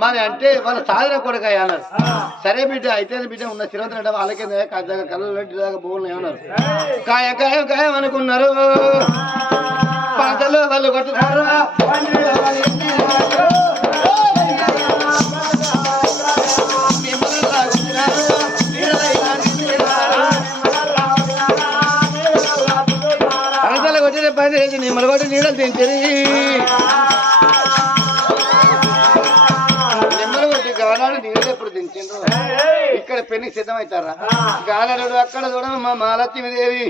మరి అంటే వాళ్ళ సాధన కొడుక అన్నారు సరే బిడ్డ అయితే బిడ్డ ఉన్న చిరవతన వాళ్ళకే కళ్ళు దాకా బోళ్ళు ఏమన్నారు? కాయ కాయ కాయ అనుకున్నారు. పాటలు వాళ్ళు కొట్టున్నారు సిద్ధమవుతారా గానాడు అక్కడ చూడ మా మహాలక్ష్మి దేవి.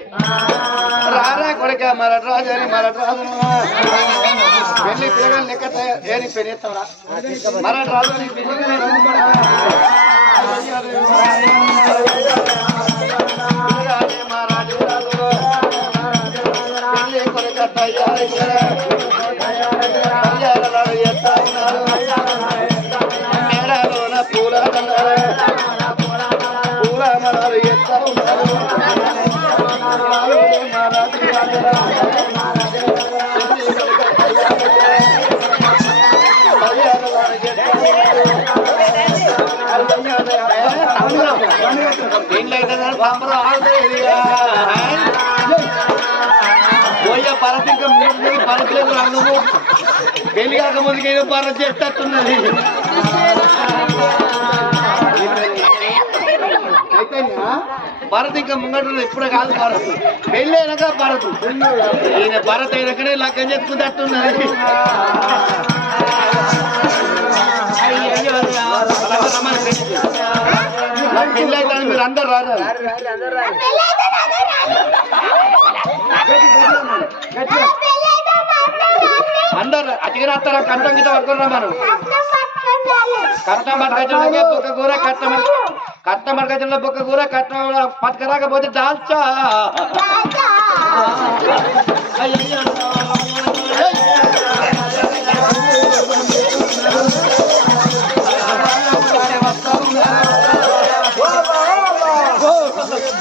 రారా కొడుక మరట్రాజు అని మరట్రాజు పెళ్ళి పిల్లగాలు లెక్క ఏని పెళ్ళి ఎత్తావరా రాజు. కొడుక తయారు పరత ఇంకా ముందు పరచలేదు నువ్వు పెళ్ళి కాక ముందుకు ఏదో పరత చేస్తున్నది భరత్ ఇంకా ముంగట ఇప్పుడే కాదు భరత్ పెళ్ళి అయినాక భరత్ ఈయన భరత్ అయినాకనే లగ్గం చెప్పుకున్నట్టున్నది రమణ పెళ్ళి అయితే మీరు అందరు రారు. అందరు అతికి రాస్తారా? కంటం గిట్ట పట్టుకున్నాం మనం కట్నం పట్టుకొచ్చిన బొక్క కూర కట్నం కట్నం పట్టుకొచ్చిన బొక్క కూర కట్నం పట్టుకరాకపోతే దాల్చా. అయ్యయ్యో.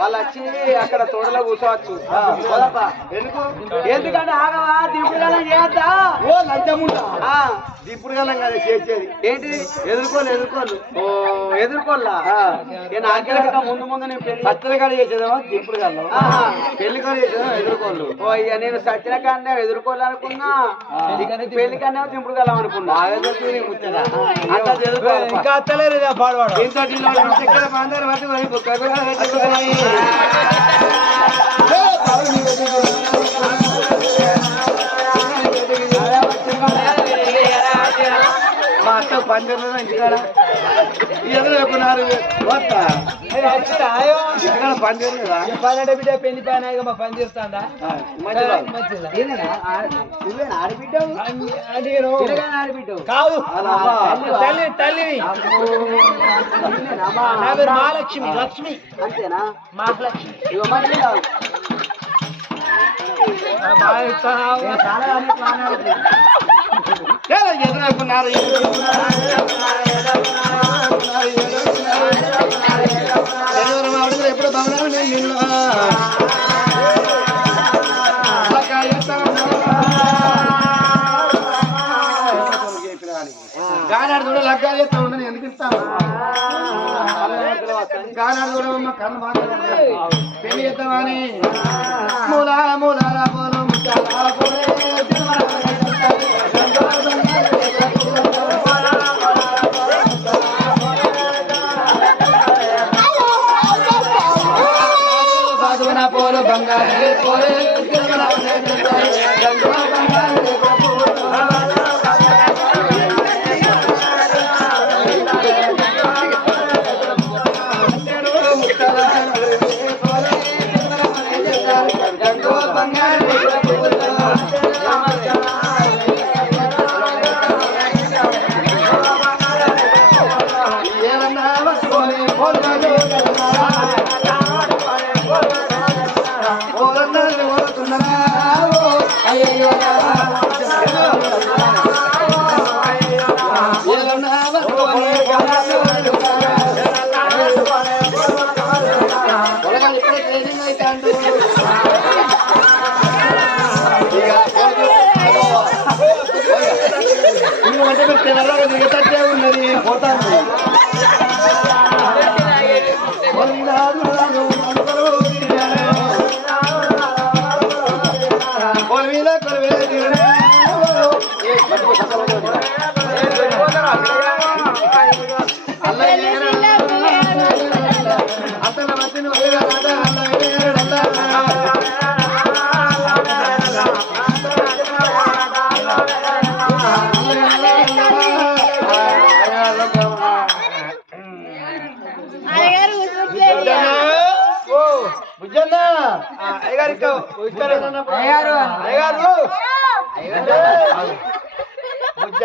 వాళ్ళు వచ్చి అక్కడ తోటలో కూర్చోవచ్చు. ఎందుకు? ఎందుకంటే ఆగవా దింపుదలం చేద్దా? ఓ లంచముంటా ఆ, ఇప్పుడు కదా చేసేది ఏంటి ఎదుర్కోలు ఎదుర్కోలు. ఓ ఎదుర్కోల్లా? నేను ఆఖరిగా ముందు ముందు నేను పెళ్ళి పచ్చడి కాడ చేసేదేమో. పెళ్ళి కాడ చేసేదేమో ఎదుర్కోలు ఓ ఇక నేను సచిన కన్నా ఎదుర్కోవాలనుకున్నా పెళ్ళి కన్నా దింపుడు కలం అనుకున్నా. ఇంకా అత్తలేదు పాడవాడు. మరి అత్త పందిర్లో ఇంటికాడ ఎదురు చెప్పున్నారు వస్తా ఇంటికాడ పందిరు బిడ్డ పెళ్ళి పైన మా ఆడబిడ్డ కాదు. తల్లి తల్లిని పేరు మహాలక్ష్మి లక్ష్మి అంతేనా మహాలక్ష్మి. బాగా. చాలా ఎదురుకున్నారు ఎప్పుడు బంగారం నేను నిన్ను గానాడు కూడా లగ్గాలు చేస్తా ఉండని ఎందుకు ఇస్తాను గానాడు కూడా కన్ను బాగా పెళ్ళి చేద్దామని తెల్లరాగా దిగేటట్టే ఉన్నది. పోతాను.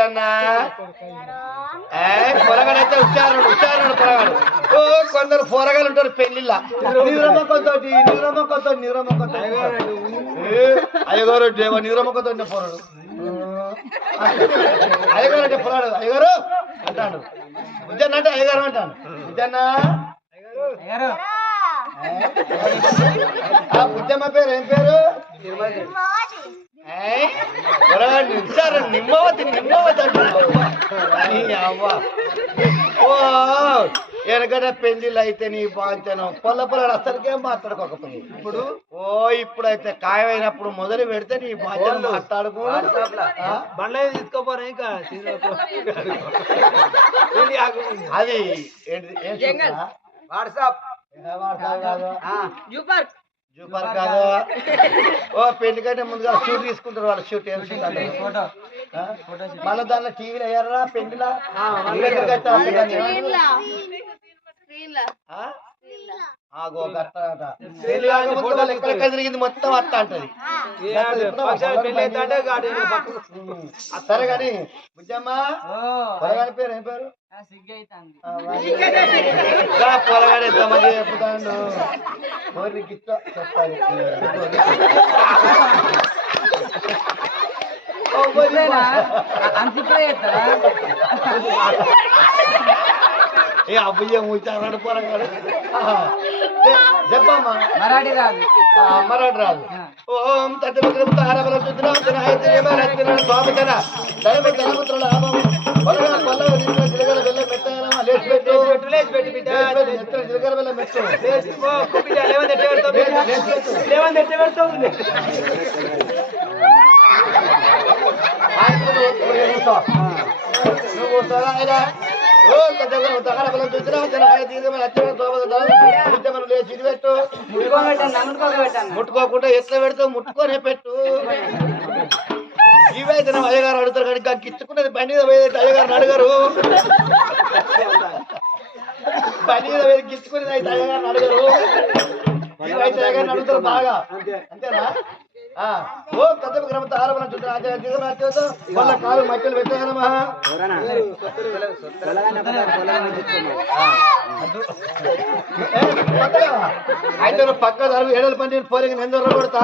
బుజ్జన్న పొరగాడైతే ఉచ్చారణ ఉచ్చారణ పొరగాడు. ఓ కొందరు పొరగాలు ఉంటారు పెళ్ళిళ్ళ నిద్రమొక్కతో నిద్రమొక్కతో నిద్రమొక్కతో అయ్యగారు దేవ నిద్రమొక్కతో పొరడు అయ్యగారు అంటే పొరాడు అయ్యగారు అంటాడు. బుజ్జన్న అంటే అయ్యగారు అంటాను బుజ్జన్న ఆ బుజ్జమ్మ పేరు ఏం పేరు? నిచ్చారు నిమ్మవతి నిమ్మవతి ఓ ఎనకట పెళ్ళిళ్ళు అయితే నీ బాంచను పొల్ల పొలాడు అసలుకే మాట్లాడుకోకపోయి ఇప్పుడు ఓ ఇప్పుడైతే ఖాయమైనప్పుడు మొదలు పెడితే నీ బాంచను మాట్లాడుకో? బండ్ల తీసుకోపోరా ఇంకా అది? వాట్సాప్ కాదు జూపర్ కాదు. ఓ పెళ్ళి కంటే ముందుగా షూట్ తీసుకుంటారు వాళ్ళు షూట్ ఏం షూట్ అంటే ఫోటో మళ్ళీ దానిలో టీవీలో అయ్యారా పెళ్ళిలా ఆగో తిరిగింది మొత్తం అత్త అంటది. సరే కానీ బుజ్జమ్మ పేరు ఏం పేరు? పొలగాడు ఎంతమంది చెప్పుతాడు కోరికి ఇస్తా చెప్పాలి ఓ, బుజ్జమ్మ. ఏ అబ్బయ్య ముచ్చాడు పొలగాడు చెప్పమ్మా మరాఠీ రాదు ఆ, మరాఠీ రాదు ఓం తత్విక్రమ తారబల సుద్రాంతన హైత్రేమ రత్న స్వామికర దైవ జనపుత్ర లాభం పొలగ పొలగ నిన్న జిలగల నువ్వు ముట్టుకోకుండా ఎట్లా పెడతావు? ముట్టుకొనే పెట్టు. నా అయ్యగారు అడుగుతారు కానీ ఇంకా గిచ్చుకున్నది బండి మీద పోయేది అయ్యగారిని అడగరు. బండి మీద గిచ్చుకునేది అయితే అయ్యగారిని అడగరు. అయ్యగారిని అడుగుతారు బాగా. అంతేనా? ఓ పెద్ద గ్రమ దిగమార్చేతో వాళ్ళ కాలు మధ్యలో పెట్టానమ్మా అయితే పక్క తరగు ఏడల పని పోలికి నేను కొడతా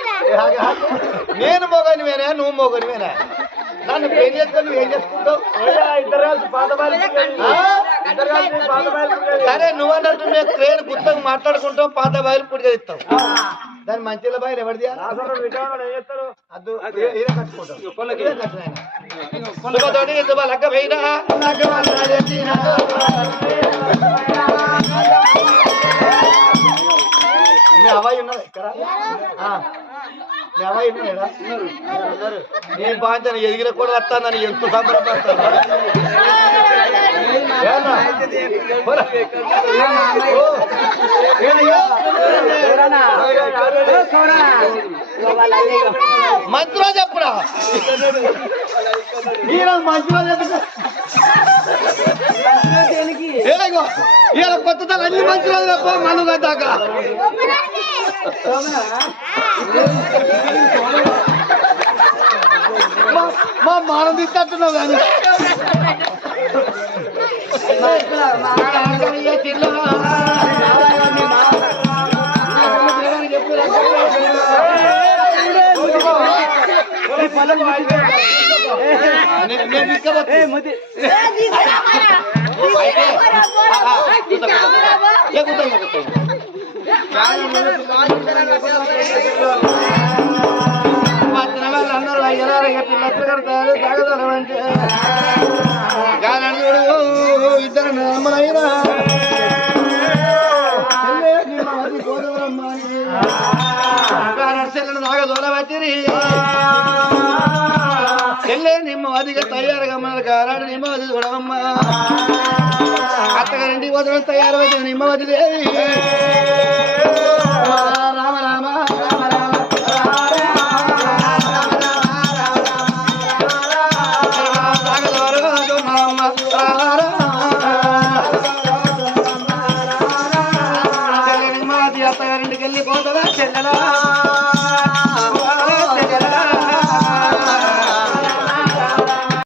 నేను మొగని వేనా నువ్వు మొగని వేనా నన్ను పెళ్ళి చేసుకొని నువ్వు ఏం చేసుకుంటావు సరే నువ్వు అన్నట్టు మేము క్రేన్ గుర్తకు మాట్లాడుకుంటాం పాత బయలు పుట్టి ఇస్తాం దాని మంచిల బయలు ఎవరిది కట్టుకుంటాం లగ్గ పోయినా, ఉన్నదా ఇక్కడ ఆ. మీ నేను బాగా ఎదిగిన కూడా వస్తానని ఎంత సంబరపడతాను ఏమన్నా? చెప్పురా. మీరు మంచిలో చెప్పు ఏలగో ఈయన కొత్త అన్ని మంచి రోజులు చెప్ప మనుగా దాకా. మా- మా మానం తీసుకుంటున్నావు కానీ. ఏ, కూర్చో, కూర్చో, కూర్చో. పట్టిన వాళ్ళు అందరూ అయ్యరారు ఇక పిల్లలు కడతారు తాగదరం అంటే గానడు ఇద్దరు నమ్మలైనా చెల్లెను తాగదోల పట్టిరి చెల్లె నిమ్మ అదిగా అత్తగారండి వదలంతా యారవై నిమ్మ వదిలే